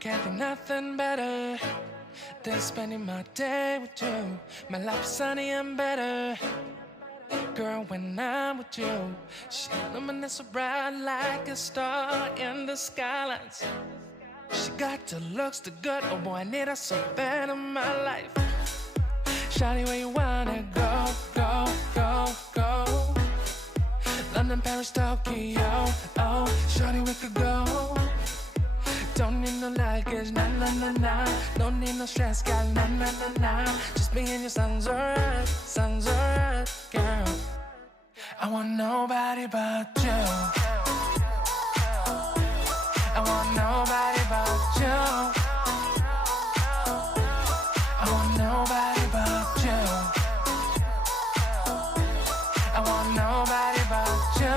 can't think nothing better than spending my day with you. My life's sunny and better, girl, when I'm with you. She illuminates so bright like a star in the skylines. She got the looks, the good, oh boy, I need her so bad in my life. Shawty, where you wanna go, go, go, go? London, Paris, Tokyo, oh, shawty, we could go. Don't need no luggage, nah, nah, nah, nah. Don't need no stress, girl, nah, nah, nah, nah. Just me and your sounds alright, girl. I want nobody but you. I want nobody but you. I want nobody but you. I want nobody but you.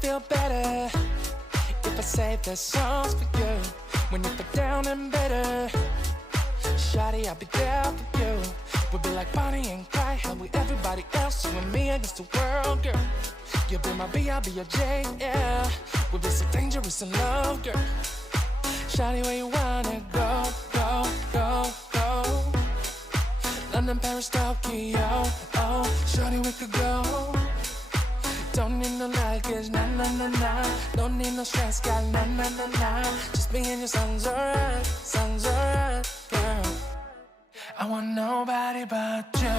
Feel better if I say the songs for you. When you feel down and bitter, shawty, I'll be there for you. We'll be like Bonnie and Clyde, how we everybody else, you and me against the world, girl. You'll be my B, I'll be your J, yeah. We'll be so dangerous in love, girl. Shawty, where you wanna go, go, go, go? London, Paris, Tokyo, oh, shawty, we could go. Don't need no luggage, nah, nah, nah, nah. Don't need no stress, girl, nah, nah, nah, nah. Just me and your sounds alright, girl. I want nobody but you.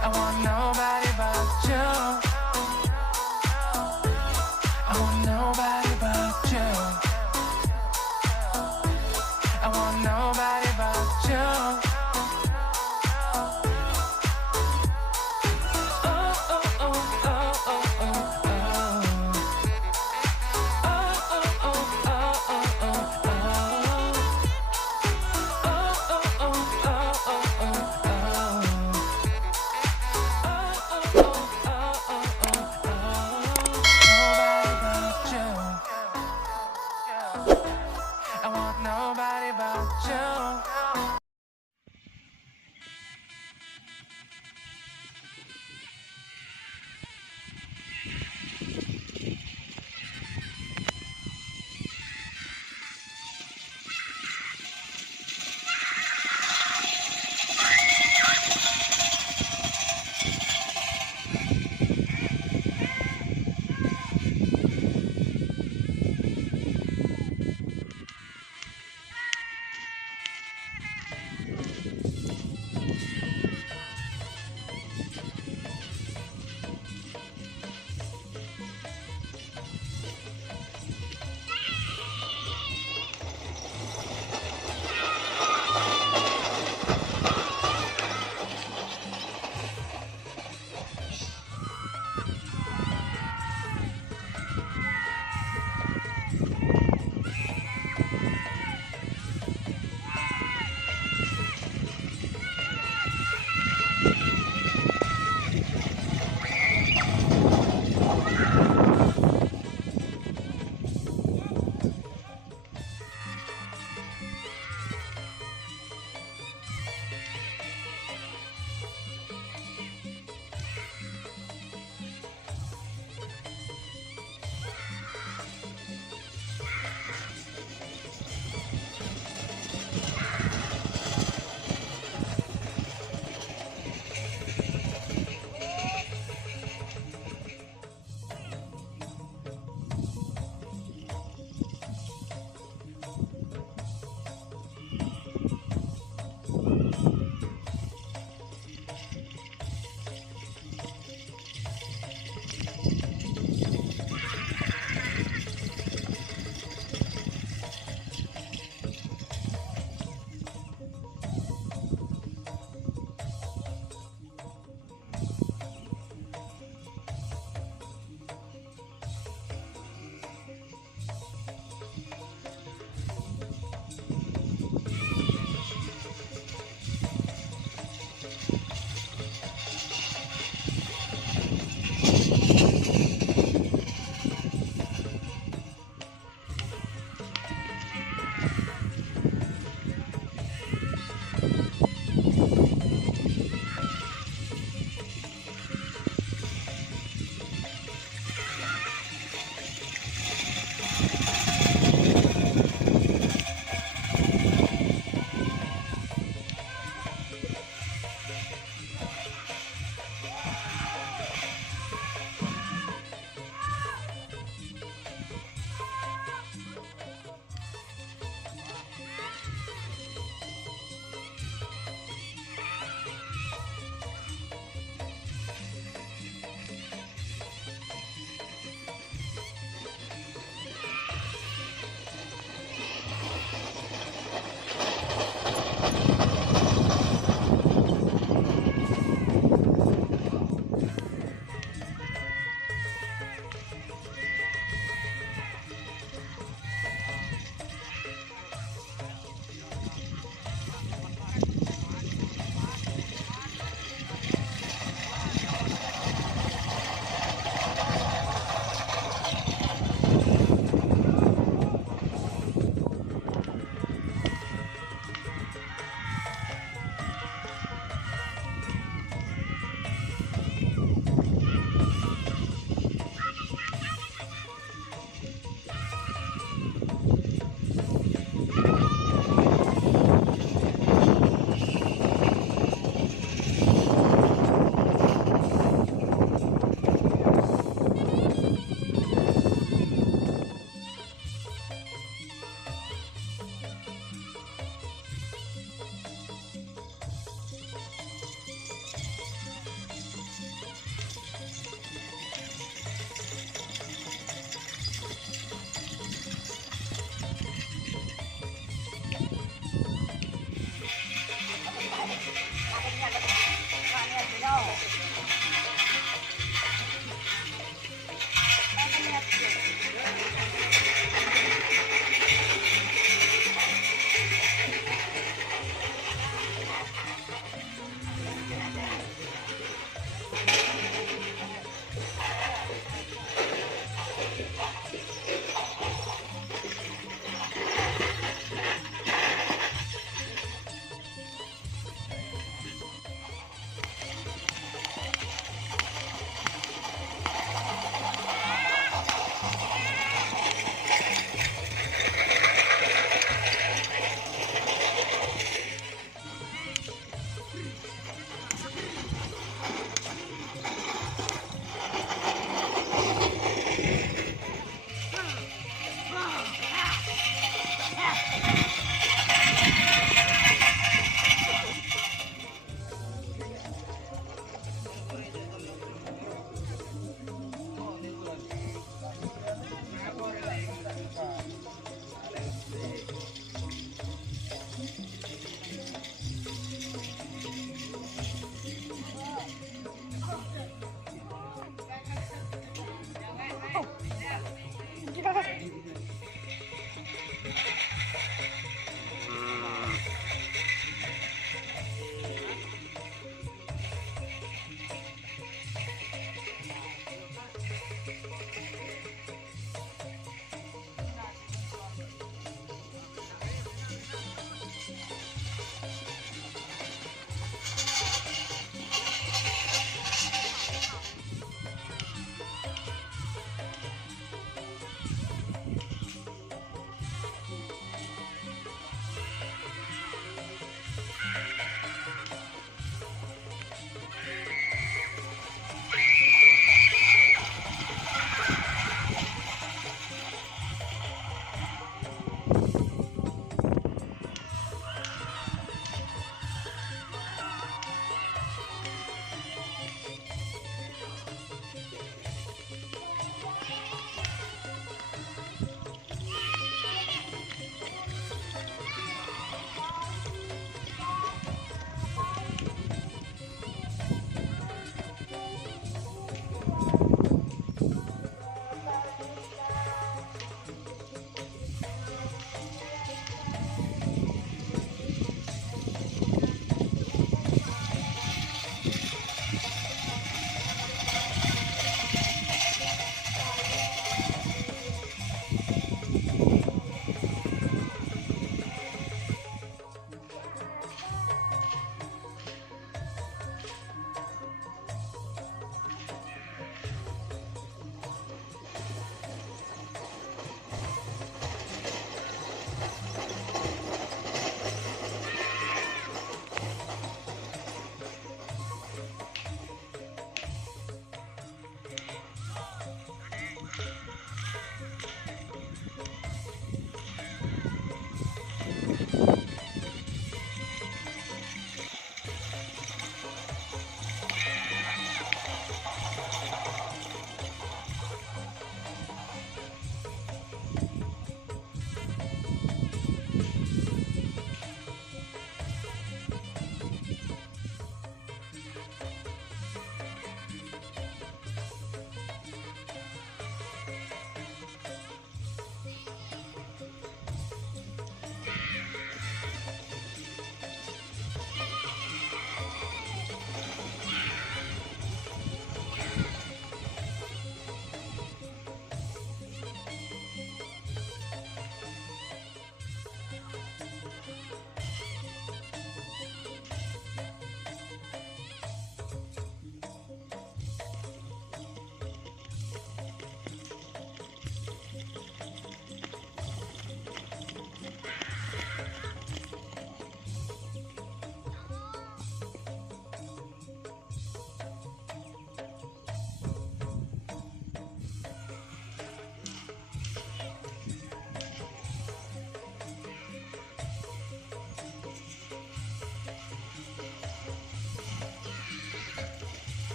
I want nobody but